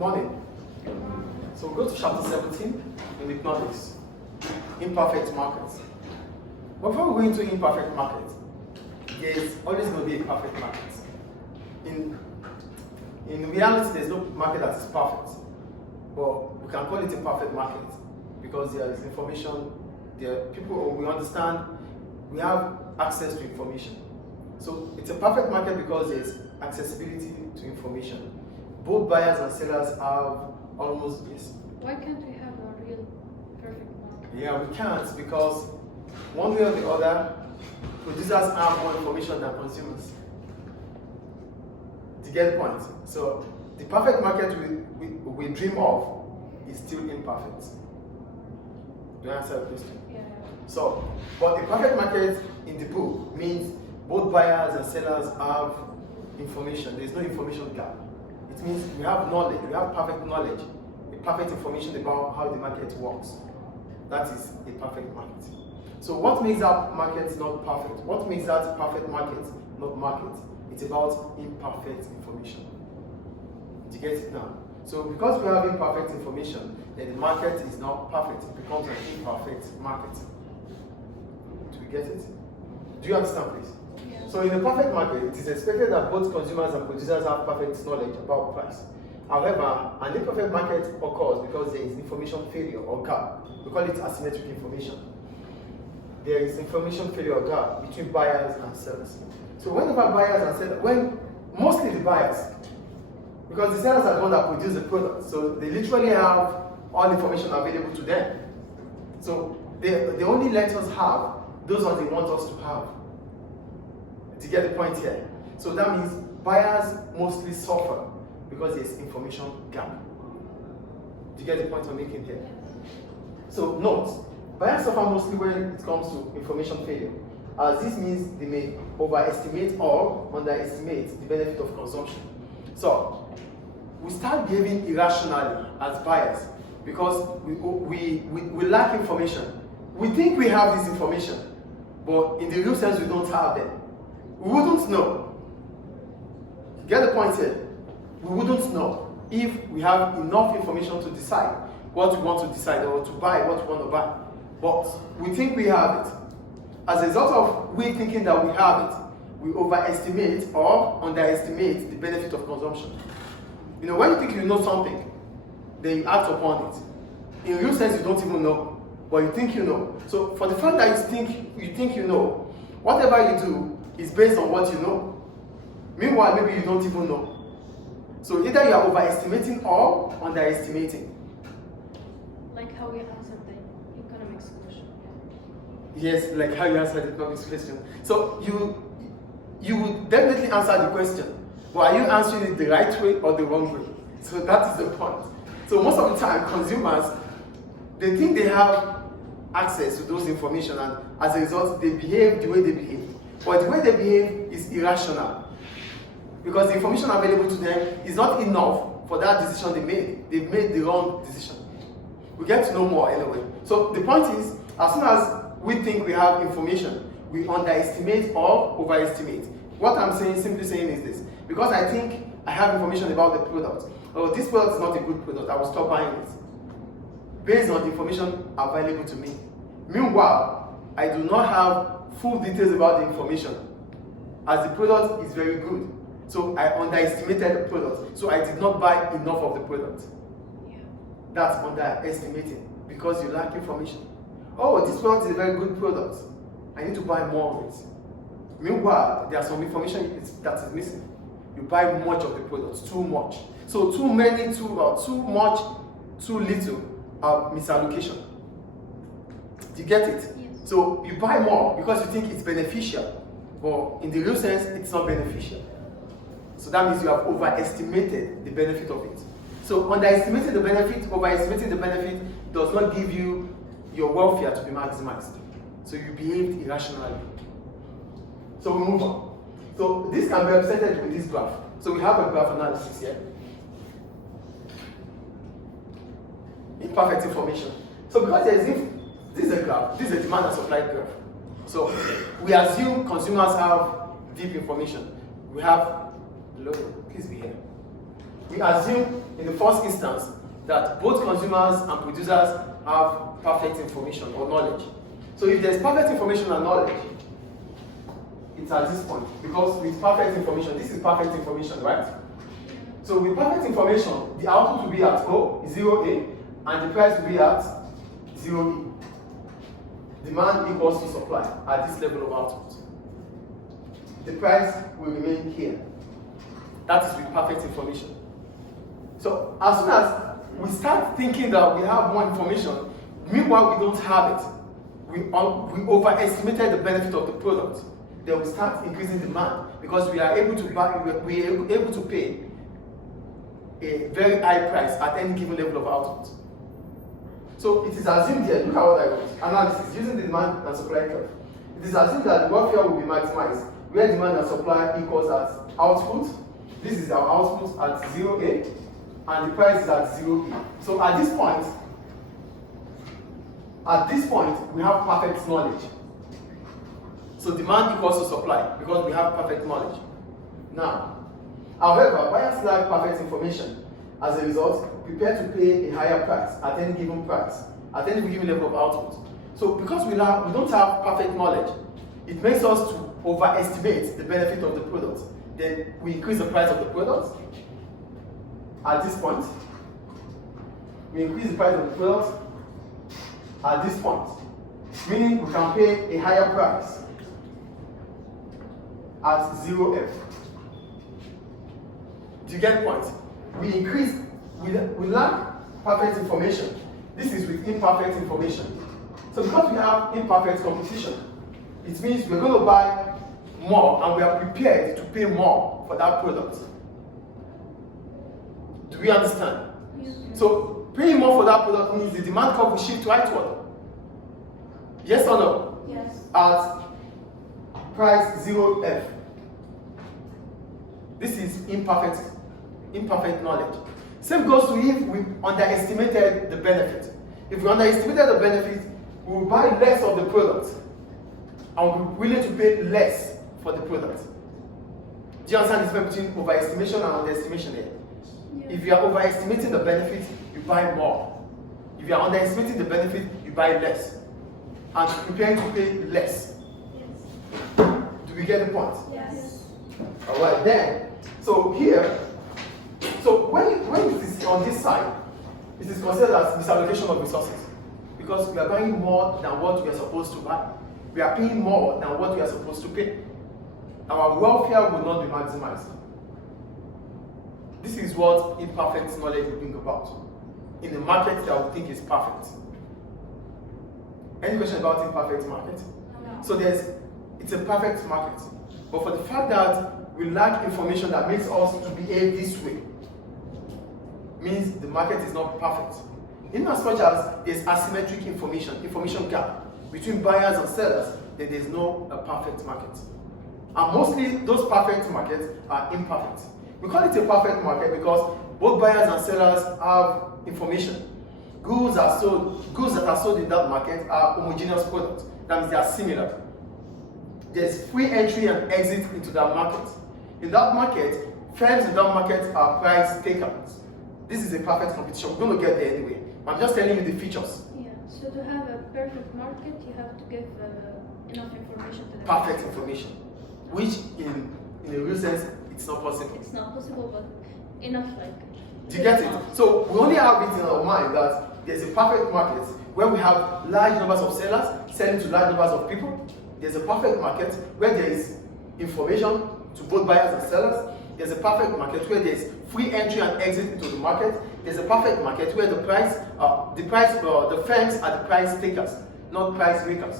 morning. So we'll go to chapter 17 in economics, imperfect markets. Before we go into imperfect market, there's always going to be a perfect market. In reality, there's no market that is perfect, but we can call it a perfect market because there is information, there are people, we understand, we have access to information. So it's a perfect market because there's accessibility to information. Both buyers and sellers have almost this. Why can't we have a real perfect market? Yeah, we can't because one way or the other, producers have more information than consumers. To get the point. So the perfect market we dream of is still imperfect. Do I answer the question? Yeah. So, but the perfect market in the book means both buyers and sellers have information. There is no information gap. It means we have knowledge, we have perfect knowledge, a perfect information about how the market works. That is a perfect market. So what makes that market not perfect? What makes that perfect market not market? It's about imperfect information. Do you get it now? So because we have imperfect information, then the market is not perfect. It becomes an imperfect market. Do you get it? Do you understand, please? Yeah. So in a perfect market, it is expected that both consumers and producers have perfect knowledge about price. However, an imperfect market occurs because there is information failure or gap. We call it asymmetric information. There is information failure or gap between buyers and sellers. So whenever buyers and sellers, mostly the buyers, because the sellers are the ones that produce the product, so they literally have all information available to them. So they only let us have those ones they want us to have. To get the point here. So that means buyers mostly suffer because there's information gap. Do you get the point I'm making here? So note, buyers suffer mostly when it comes to information failure, as this means they may overestimate or underestimate the benefit of consumption. So we start behaving irrationally as buyers because we lack information. We think we have this information, but in the real sense we don't have them. We wouldn't know. You get the point here? We wouldn't know if we have enough information to decide what we want to decide or to buy what we want to buy. But we think we have it. As a result of we thinking that we have it, we overestimate or underestimate the benefit of consumption. You know, when you think you know something, then you act upon it. In real sense, you don't even know, but you think you know. So for the fact that you think you know, whatever you do is based on what you know. Meanwhile, maybe you don't even know. So either you are overestimating or underestimating. Like how we answered the economics question. Yes, like how you answered the economics question. So you would definitely answer the question, but are you answering it the right way or the wrong way? So that is the point. So most of the time, consumers, they think they have access to those information, and as a result, they behave the way they behave. But the way they behave is irrational. Because the information available to them is not enough for that decision they made. They've made the wrong decision. We get to know more anyway. So the point is, as soon as we think we have information, we underestimate or overestimate. What I'm simply saying is this. Because I think I have information about the product, or this product is not a good product, I will stop buying it. Based on the information available to me. Meanwhile, I do not have full details about the information, as the product is very good. So I underestimated the product. So I did not buy enough of the product. Yeah. That's underestimating because you lack information. Oh, this product is a very good product. I need to buy more of it. Meanwhile, there's some information that is missing. You buy much of the product, too much. So too many, too much, too little are misallocation. Do you get it? Yes. So you buy more because you think it's beneficial, but in the real sense, it's not beneficial. So that means you have overestimated the benefit of it. So underestimating the benefit, overestimating the benefit does not give you your welfare to be maximized. So you behaved irrationally. So we move on. So this can be represented with this graph. So we have a graph analysis here. Imperfect information. So because this is a graph, this is a demand and supply graph. So we assume consumers have deep information. We have, hello, please be here. we assume in the first instance that both consumers and producers have perfect information or knowledge. So if there's perfect information and knowledge, it's at this point. Because with perfect information, this is perfect information, right? So with perfect information, the output will be at O, 0A, and the price will be at 0E. Demand equals to supply at this level of output. The price will remain here. That is with perfect information. So as soon as we start thinking that we have more information, meanwhile we don't have it, we overestimated the benefit of the product, then we start increasing demand because we are able to buy, we are able to pay a very high price at any given level of output. So it is assumed here, look at what I wrote, analysis using the demand and supply curve. It is assumed that the welfare will be maximized where demand and supply equals at output. This is our output at 0A and the price is at 0E. So at this point, we have perfect knowledge. So demand equals to supply because we have perfect knowledge. Now, however, buyers lack perfect information. As a result, prepare to pay a higher price at any given price, at any given level of output. So because we don't have perfect knowledge, it makes us to overestimate the benefit of the product. Then we increase the price of the product. At this point, we increase the price of the product at this point, meaning we can pay a higher price at 0F. Do you get the point? We lack perfect information. This is with imperfect information. So because we have imperfect competition, it means we're going to buy more and we are prepared to pay more for that product. Do we understand? Yes. So paying more for that product means the demand curve will shift rightward. Yes or no? Yes. At price 0F. This is imperfect knowledge. Same goes to if we underestimated the benefit. If we underestimated the benefit, we will buy less of the product and we'll be willing to pay less for the product. Do you understand the difference between overestimation and underestimation here? Yeah. If you are overestimating the benefit, you buy more. If you are underestimating the benefit, you buy less. And preparing to pay less. Yes. Do we get the point? Yes. Alright then. So here, so when it is on this side, it is considered as misallocation of resources. Because we are buying more than what we are supposed to buy. We are paying more than what we are supposed to pay. Our welfare will not be maximized. This is what imperfect knowledge will bring about in a market that we think is perfect. Any question about imperfect market? No. So it's a perfect market. But for the fact that we lack information that makes us to behave this way, means the market is not perfect. In as much as there's asymmetric information gap between buyers and sellers, then there's no perfect market. And mostly those perfect markets are imperfect. We call it a perfect market because both buyers and sellers have information. Goods that are sold in that market are homogeneous products. That means they are similar. There's free entry and exit into that market. In that market, firms in that market are price takers. This is a perfect competition. We're going to get there anyway. I'm just telling you the features. Yeah. So to have a perfect market, you have to give enough information to the Perfect information, which in a real sense, it's not possible. It's not possible, but enough, like. Do you get it? So we only have it in our mind that there's a perfect market where we have large numbers of sellers selling to large numbers of people. There's a perfect market where there is information to both buyers and sellers. There's a perfect market where there's free entry and exit into the market. There's a perfect market where the firms are the price takers, not price makers.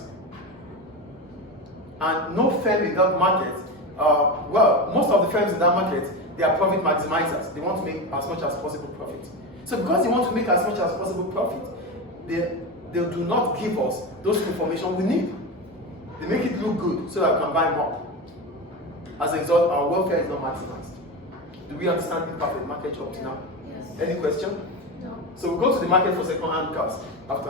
And no firm in that market, most of the firms in that market, they are profit maximizers. They want to make as much as possible profit. So because they want to make as much as possible profit, they do not give us those information we need. They make it look good so that we can buy more. As a result, our welfare is not maximized. Do we understand imperfect market up to now? Yes. Any question? No. So we'll go to the market for second-hand cars after